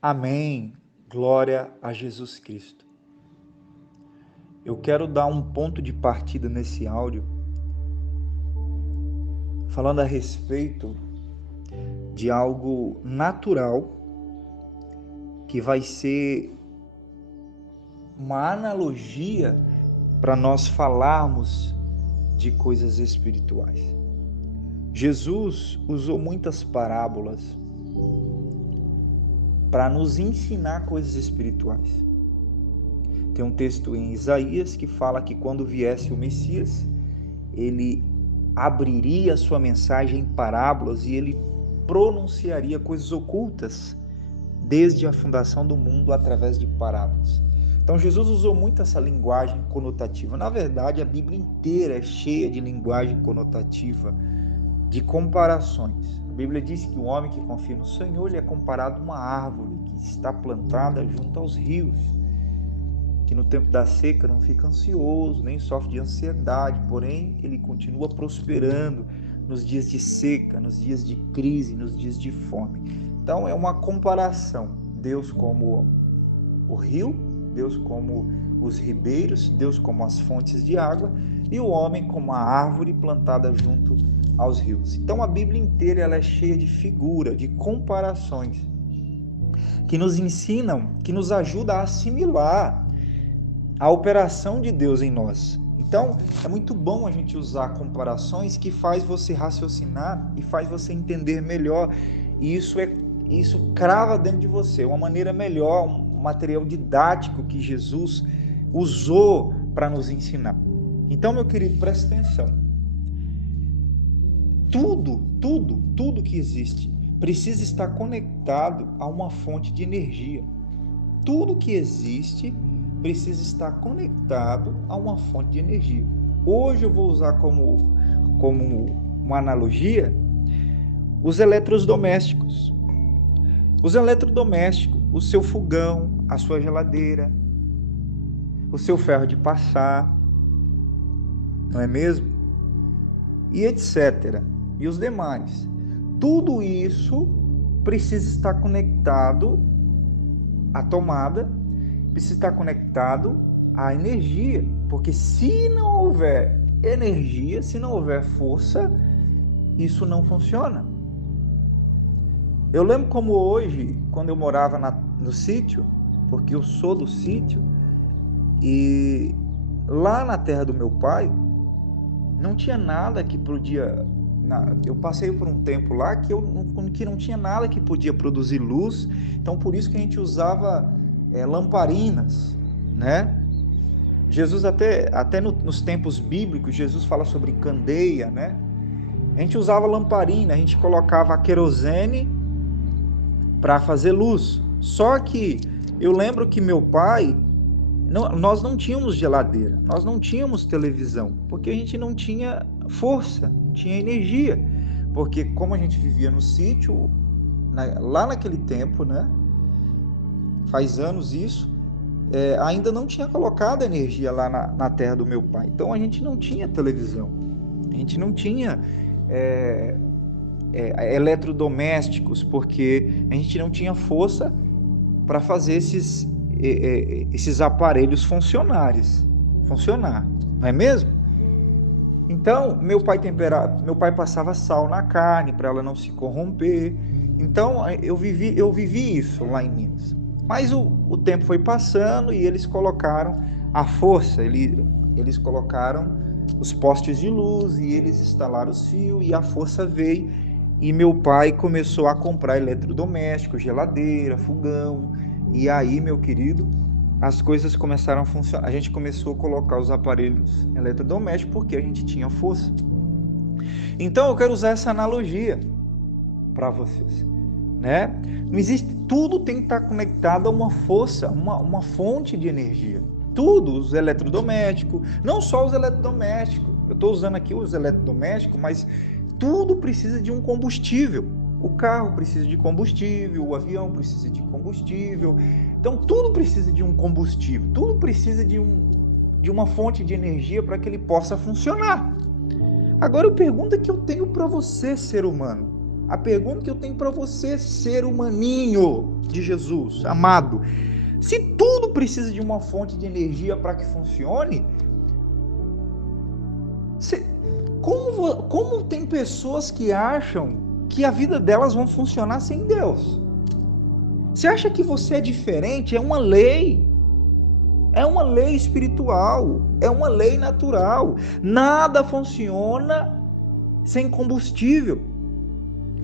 Amém. Glória a Jesus Cristo. Eu quero dar um ponto de partida nesse áudio, falando a respeito de algo natural, que vai ser uma analogia para nós falarmos de coisas espirituais. Jesus usou muitas parábolas para nos ensinar coisas espirituais. Tem um texto em Isaías que fala que quando viesse o Messias, ele abriria a sua mensagem em parábolas e ele pronunciaria coisas ocultas desde a fundação do mundo através de parábolas. Então Jesus usou muito essa linguagem conotativa. Na verdade, a Bíblia inteira é cheia de linguagem conotativa, de comparações. A Bíblia diz que o homem que confia no Senhor, ele é comparado a uma árvore que está plantada junto aos rios, que no tempo da seca não fica ansioso, nem sofre de ansiedade, porém ele continua prosperando nos dias de seca, nos dias de crise, nos dias de fome. Então é uma comparação, Deus como o rio, Deus como os ribeiros, Deus como as fontes de água e o homem como a árvore plantada junto aos rios. Então a Bíblia inteira ela é cheia de figura, de comparações que nos ensinam, que nos ajudam a assimilar a operação de Deus em nós. Então, é muito bom a gente usar comparações que faz você raciocinar e faz você entender melhor. E isso crava dentro de você, uma maneira melhor, um material didático que Jesus usou para nos ensinar. Então, meu querido, presta atenção. Tudo que existe precisa estar conectado a uma fonte de energia. Tudo que existe precisa estar conectado a uma fonte de energia. Hoje eu vou usar como uma analogia os eletrodomésticos. Os eletrodomésticos, o seu fogão, a sua geladeira, o seu ferro de passar, não é mesmo? E etc. E os demais. Tudo isso precisa estar conectado à tomada, precisa estar conectado à energia, porque se não houver energia, se não houver força, isso não funciona. Eu lembro como hoje, quando eu morava no sítio, porque eu sou do sítio, e lá na terra do meu pai, não tinha nada que podia... Eu passei por um tempo lá que não tinha nada que podia produzir luz, então por isso que a gente usava lamparinas, né? Jesus até nos tempos bíblicos, Jesus fala sobre candeia, né? A gente usava lamparina, a gente colocava a querosene para fazer luz. Só que eu lembro que meu pai, nós não tínhamos geladeira, nós não tínhamos televisão, porque a gente não tinha força, não tinha energia, porque como a gente vivia no sítio, lá naquele tempo, né? Faz anos isso, ainda não tinha colocado energia lá na terra do meu pai. Então a gente não tinha televisão, a gente não tinha eletrodomésticos, porque a gente não tinha força para fazer esses aparelhos funcionar, não é mesmo? Então meu pai passava sal na carne para ela não se corromper. Então eu vivi isso lá em Minas. Mas o tempo foi passando e eles colocaram a força, eles colocaram os postes de luz e eles instalaram os fios e a força veio e meu pai começou a comprar eletrodomésticos, geladeira, fogão, e aí, meu querido, as coisas começaram a funcionar. A gente começou a colocar os aparelhos eletrodomésticos porque a gente tinha força. Então eu quero usar essa analogia para vocês, né? Não existe, tudo tem que estar conectado a uma força, uma fonte de energia. Tudo, os eletrodomésticos, não só os eletrodomésticos. Eu estou usando aqui os eletrodomésticos, mas tudo precisa de um combustível. O carro precisa de combustível, o avião precisa de combustível. Então tudo precisa de um combustível, tudo precisa de uma fonte de energia para que ele possa funcionar. Agora a pergunta que eu tenho para você, ser humano, a pergunta que eu tenho para você, ser humaninho, de Jesus, amado, se tudo precisa de uma fonte de energia para que funcione, como tem pessoas que acham que a vida delas vão funcionar sem Deus? Você acha que você é diferente? É uma lei espiritual, é uma lei natural. Nada funciona sem combustível,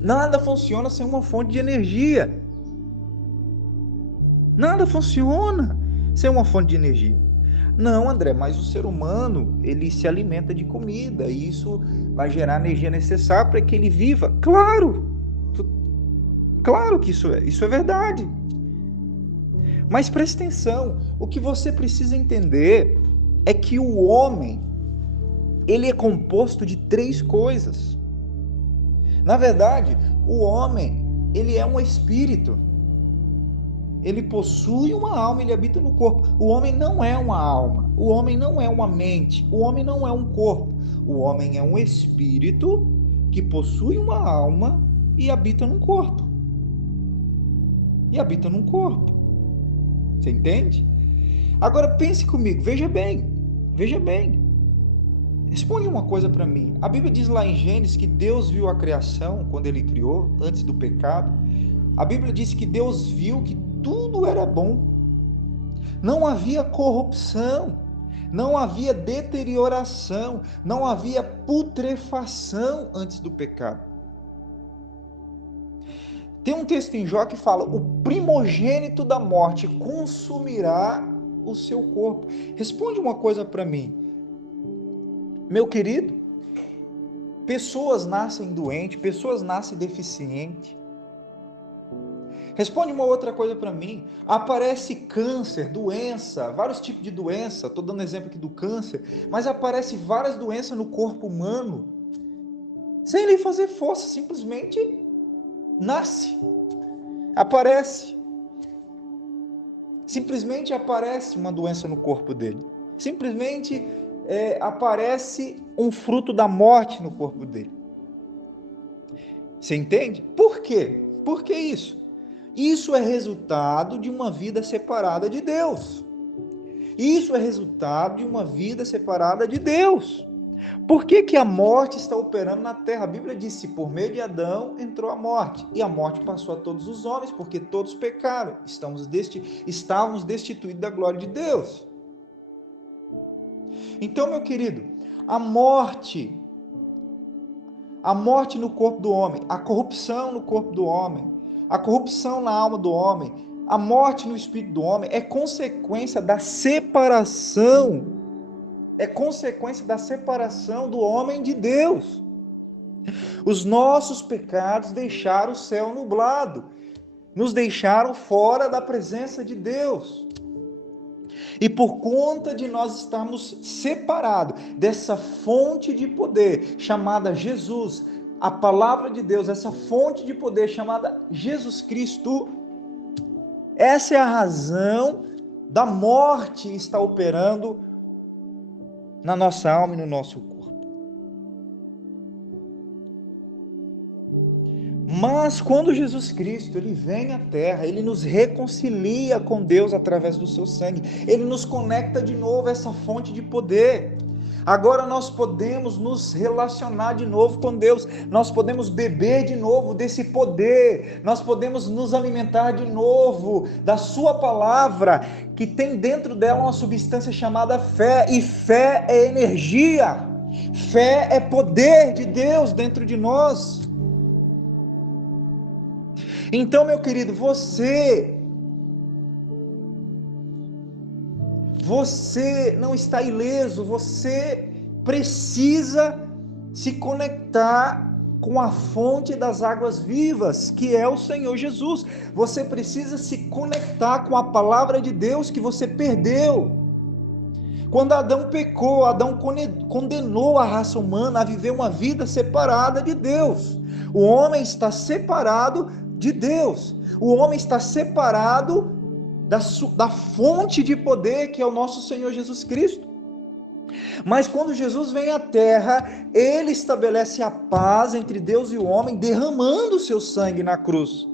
nada funciona sem uma fonte de energia. Nada funciona sem uma fonte de energia. Não, André, mas o ser humano, ele se alimenta de comida, e isso vai gerar a energia necessária para que ele viva. Claro que isso é verdade. Mas preste atenção, o que você precisa entender é que o homem, ele é composto de 3 coisas. Na verdade, o homem, ele é um espírito. Ele possui uma alma, ele habita no corpo. O homem não é uma alma, o homem não é uma mente, o homem não é um corpo. O homem é um espírito que possui uma alma e habita num corpo. Você entende? Agora pense comigo, veja bem. Responde uma coisa para mim. A Bíblia diz lá em Gênesis que Deus viu a criação quando ele criou, antes do pecado. A Bíblia diz que Deus viu que tudo era bom. Não havia corrupção, não havia deterioração, não havia putrefação antes do pecado. Tem um texto em Jó que fala: o primogênito da morte consumirá o seu corpo. Responde uma coisa para mim, meu querido. Pessoas nascem doentes, pessoas nascem deficientes. Responde uma outra coisa para mim. Aparece câncer, doença, vários tipos de doença. Estou dando exemplo aqui do câncer, mas aparece várias doenças no corpo humano, sem ele fazer força, simplesmente nasce, aparece. Simplesmente aparece uma doença no corpo dele. Simplesmente aparece um fruto da morte no corpo dele. Você entende? Por quê? Por que isso? Isso é resultado de uma vida separada de Deus. Isso é resultado de uma vida separada de Deus. Por que a morte está operando na terra? A Bíblia diz que por meio de Adão entrou a morte. E a morte passou a todos os homens, porque todos pecaram. Estávamos destituídos da glória de Deus. Então, meu querido, a morte no corpo do homem, a corrupção no corpo do homem, a corrupção na alma do homem, a morte no espírito do homem é consequência da separação do homem de Deus. Os nossos pecados deixaram o céu nublado, nos deixaram fora da presença de Deus. E por conta de nós estarmos separados dessa fonte de poder chamada Jesus, a palavra de Deus, essa fonte de poder chamada Jesus Cristo, essa é a razão da morte estar operando na nossa alma e no nosso corpo. Mas quando Jesus Cristo, ele vem à terra, ele nos reconcilia com Deus através do seu sangue, ele nos conecta de novo a essa fonte de poder. Agora nós podemos nos relacionar de novo com Deus, nós podemos beber de novo desse poder, nós podemos nos alimentar de novo da sua palavra, que tem dentro dela uma substância chamada fé, e fé é energia, fé é poder de Deus dentro de nós. Então, meu querido, você não está ileso, você precisa se conectar com a fonte das águas vivas, que é o Senhor Jesus. Você precisa se conectar com a palavra de Deus que você perdeu. Quando Adão pecou, Adão condenou a raça humana a viver uma vida separada de Deus. O homem está separado de Deus. O homem está separado da fonte de poder que é o nosso Senhor Jesus Cristo. Mas quando Jesus vem à terra, ele estabelece a paz entre Deus e o homem, derramando o seu sangue na cruz.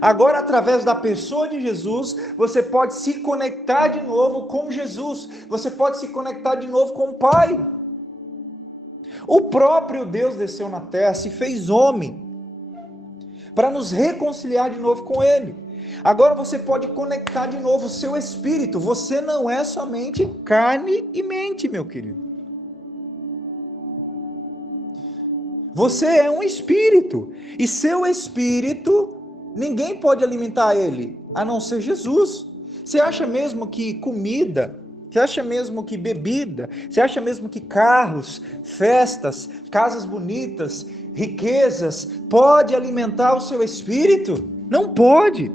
Agora, através da pessoa de Jesus, você pode se conectar de novo com Jesus. Você pode se conectar de novo com o Pai. O próprio Deus desceu na terra, se fez homem, para nos reconciliar de novo com Ele. Agora você pode conectar de novo o seu espírito. Você não é somente carne e mente, meu querido. Você é um espírito. E seu espírito, ninguém pode alimentar ele, a não ser Jesus. Você acha mesmo que comida, você acha mesmo que bebida, você acha mesmo que carros, festas, casas bonitas, riquezas, pode alimentar o seu espírito? Não pode.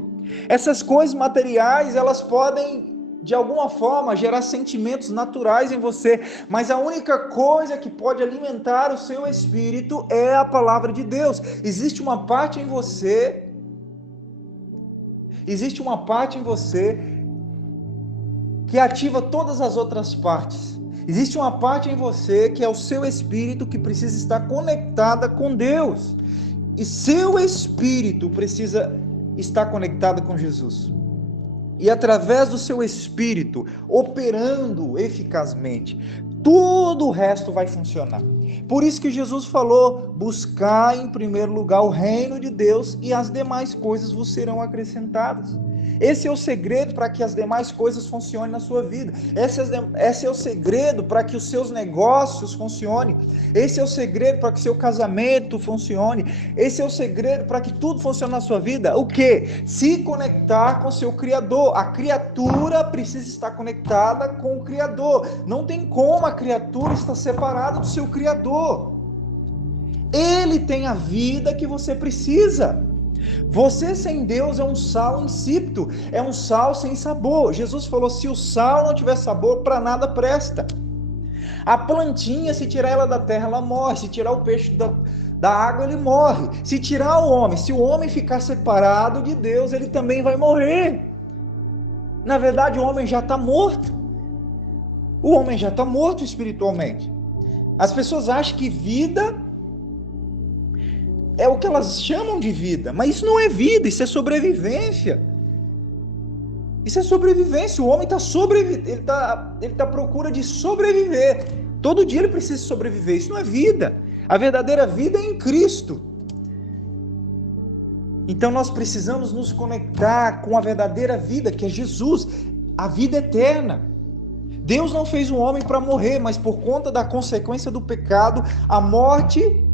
Essas coisas materiais, elas podem, de alguma forma, gerar sentimentos naturais em você, mas a única coisa que pode alimentar o seu espírito é a palavra de Deus. Existe uma parte em você que ativa todas as outras partes. Existe uma parte em você que é o seu espírito, que precisa estar conectada com Deus. E seu espírito precisa estar conectado com Jesus. E através do seu espírito, operando eficazmente, tudo o resto vai funcionar. Por isso que Jesus falou: buscar em primeiro lugar o reino de Deus e as demais coisas vos serão acrescentadas. Esse é o segredo para que as demais coisas funcionem na sua vida. Esse é o segredo para que os seus negócios funcionem. Esse é o segredo para que o seu casamento funcione. Esse é o segredo para que tudo funcione na sua vida. O quê? Se conectar com o seu Criador. A criatura precisa estar conectada com o Criador. Não tem como a criatura estar separada do seu Criador. Ele tem a vida que você precisa. Você sem Deus é um sal insípido, é um sal sem sabor. Jesus falou: se o sal não tiver sabor, para nada presta. A plantinha, se tirar ela da terra, ela morre. Se tirar o peixe da água, ele morre. Se tirar o homem, se o homem ficar separado de Deus, ele também vai morrer. Na verdade, o homem já está morto. O homem já está morto espiritualmente. As pessoas acham que vida é o que elas chamam de vida, mas isso não é vida, isso é sobrevivência. Isso é sobrevivência. O homem está ele está à procura de sobreviver. Todo dia ele precisa sobreviver. Isso não é vida. A verdadeira vida é em Cristo. Então nós precisamos nos conectar com a verdadeira vida, que é Jesus, a vida eterna. Deus não fez um homem para morrer, mas por conta da consequência do pecado, a morte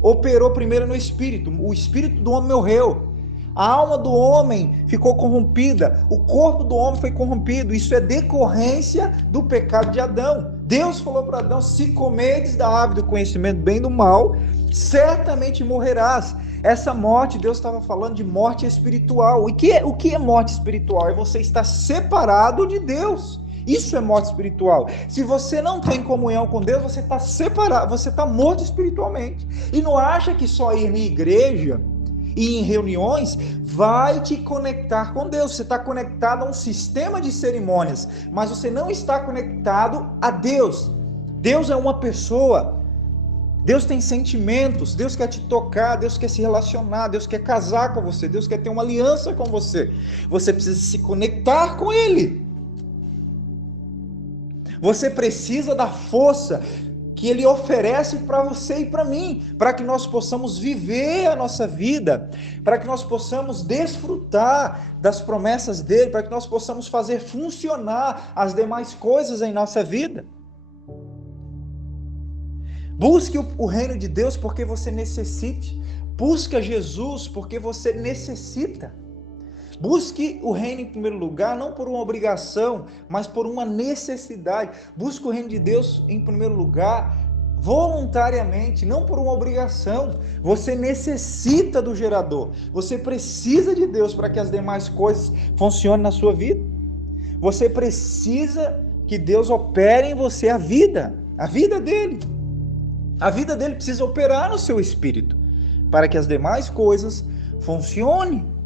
operou primeiro no espírito. O espírito do homem morreu. A alma do homem ficou corrompida. O corpo do homem foi corrompido. Isso é decorrência do pecado de Adão. Deus falou para Adão: se comeres da árvore do conhecimento do bem e do mal, certamente morrerás. Essa morte, Deus estava falando de morte espiritual. O que é morte espiritual? É você estar separado de Deus. Isso é morte espiritual. Se você não tem comunhão com Deus, você está separado, você está morto espiritualmente. E não acha que só ir na igreja e em reuniões vai te conectar com Deus. Você está conectado a um sistema de cerimônias, mas você não está conectado a Deus. Deus é uma pessoa. Deus tem sentimentos. Deus quer te tocar. Deus quer se relacionar. Deus quer casar com você. Deus quer ter uma aliança com você. Você precisa se conectar com Ele. Você precisa da força que Ele oferece para você e para mim, para que nós possamos viver a nossa vida, para que nós possamos desfrutar das promessas dEle, para que nós possamos fazer funcionar as demais coisas em nossa vida. Busque o reino de Deus porque você necessite. Busque Jesus porque você necessita. Busque o reino em primeiro lugar, não por uma obrigação, mas por uma necessidade. Busque o reino de Deus em primeiro lugar, voluntariamente, não por uma obrigação. Você necessita do gerador. Você precisa de Deus para que as demais coisas funcionem na sua vida. Você precisa que Deus opere em você a vida dele. A vida dele precisa operar no seu espírito, para que as demais coisas funcionem.